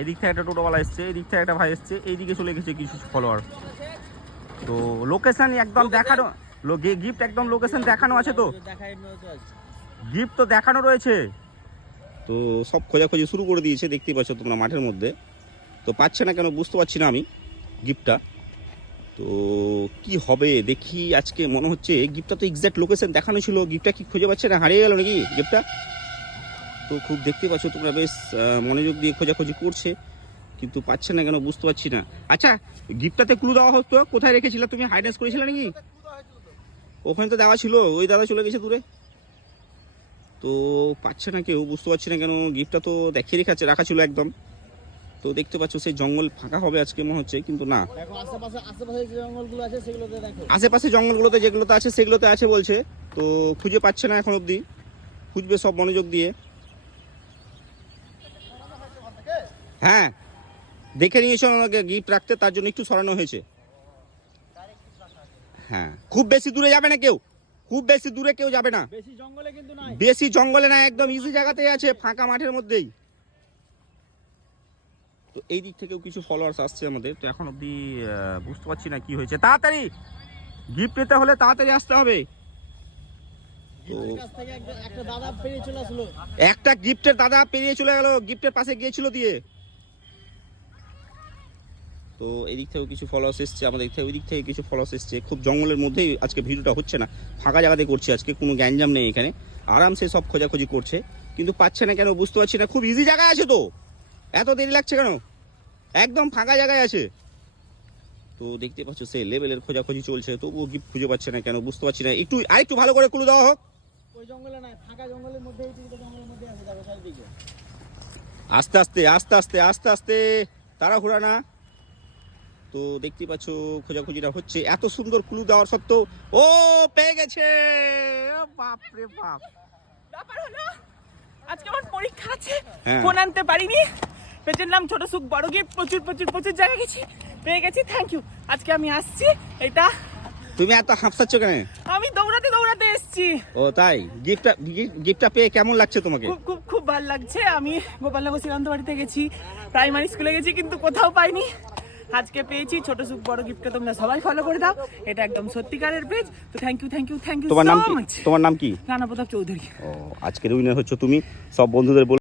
এদিক থেকে একটা টোটোওয়ালা এসছে, এদিক থেকে একটা ভাই এসছে, এইদিকে চলে গেছে কিছু ফলোয়ার। তো লোকেশন একদম দেখানো, গিফট একদম লোকেশন দেখানো আছে, তো গিফট তো দেখানো রয়েছে। তো সব খোঁজাখুঁজি শুরু করে দিয়েছে, দেখতেই পাচ্ছ তোমরা মাঠের মধ্যে। তো পাচ্ছে না কেন বুঝতে পারছি না আমি গিফটটা। তো কি হবে দেখি, আজকে মনে হচ্ছে গিফটটা তো এক্স্যাক্ট লোকেশন দেখানো ছিল, গিফটটা কি খুঁজে পাচ্ছে না, হারিয়ে গেল নাকি গিফটটা। তো খুব দেখতে পাচ্ছ তোমরা, বেশ মনোযোগ দিয়ে খোঁজাখুঁজি করছে, কিন্তু পাচ্ছে না কেন বুঝতে পারছি না। আচ্ছা, গিফটটাতে ক্লু দেওয়া হতো, কোথায় রেখেছিলে তুমি, হাইডেন্স করেছিলে নাকি? ওখানে তো দেওয়া ছিল, ওই দাদা চলে গেছে দূরে। তো পাচ্ছে না কেউ, বুঝতে পারছি না কেন, গিফটটা তো দেখিয়ে রাখা ছিল একদম। তো দেখতে পাচ্ছ সেই জঙ্গল ফাঁকা হবে আজকে মনে হচ্ছে, কিন্তু না, আশেপাশে জঙ্গলগুলোতে যেগুলোতে আছে সেগুলোতে আছে বলছে। তো খুঁজে পাচ্ছে না এখন অবধি, খুঁজবে সব মনোযোগ দিয়ে। হ্যাঁ, দেখে নিয়েছ আমাকে গিফট রাখতে, তার জন্য একটু সরানো হয়েছে। হ্যাঁ, খুব বেশি দূরে যাবে না কেউ, খুব বেশি দূরে কেউ যাবে না, বেশি জঙ্গলে না, একদম ইজি জায়গাতেই আছে, ফাঁকা মাঠের মধ্যেই। তো এই দিক থেকেও কিছু ফলোয়ার্স আসছে আমাদের। তো এখন অবধি বুঝতে পারছি না কি হয়েছে। তাড়াতাড়ি গিফট নিতে হলে তাড়াতাড়ি আসতে হবে। একটা গিফটের দাদা পেরিয়ে চলে গেল, গিফটের পাশে গিয়েছিল দিয়ে। তো এদিক থেকেও কিছু ফলোয়ার্স এসছে, আমাদের দিক থেকে ওই দিক থেকে কিছু ফলোয়ার্স এসছে। খুব জঙ্গলের মধ্যেই আজকে ভিডিওটা হচ্ছে না, ফাঁকা জায়গাতে করছে আজকে, কোনো গ্যাঞ্জাম নেই এখানে, আরামসে সব খোঁজাখুঁজি করছে, কিন্তু পাচ্ছে না কেন বুঝতে পারছি না। খুব ইজি জায়গায় আছে, তো এত দেরি লাগছে কেন, একদম ফাঁকা জায়গায় আছে। তো দেখতে পাচ্ছ সেই লেভেলের খোঁজাখুঁজি চলছে, তবুও গিফট খুঁজে পাচ্ছে না কেন বুঝতে পারছি না। আরেকটু ভালো করে ক্লু দেওয়া হোক। ওই জঙ্গলে না, ফাঁকা জঙ্গলের মধ্যে, জঙ্গলের মধ্যে আছে, দেখো চারিদিকে। আস্তে আস্তে আস্তে আস্তে আস্তে আস্তে, তাড়াহুড়া না। তো দেখতে পাচ্ছ খোঁজাখুঁজিটা হচ্ছে, এত সুন্দর ক্লু দেওয়ার সত্ত্বেও ও পেয়ে গেছে। বাপ রে বাপ, ব্যাপার হলো আজকে আমার পরীক্ষা আছে, হ্যাঁ। ফোন আনতে পারিনি, পেজের নাম ছোট সুখ বড় গিফট, প্রচুর প্রচুর প্রচুর জায়গায় গেছি, পেয়ে গেছি, থ্যাংক ইউ। আজকে আমি আসছি, এটা তুমি এত হাঁপসাচ্ছ কেন? আমি দৌড়াতে দৌড়াতে এসেছি। ও তাই? গিফটটা পেয়ে কেমন লাগছে তোমাকে? খুব খুব খুব ভালো লাগছে। আমি গোপালনগর শ্রীকান্ত বাড়িতে গেছি, প্রাইমারি স্কুলে গেছি, কিন্তু কোথাও পাইনি, আজকে পেয়েছি। ছোট সুখ বড় গিফটকে তোমরা সবাই ফলো করে দাও, এটা একদম সত্যিকারের পেজ। তো thank you thank you thank you তোমার সো নাম কি? মাচ। তোমার নাম কি? রানা প্রতাপ চৌধুরী। ও, আজকের উইনার হচ্ছে তুমি। সব বন্ধুদের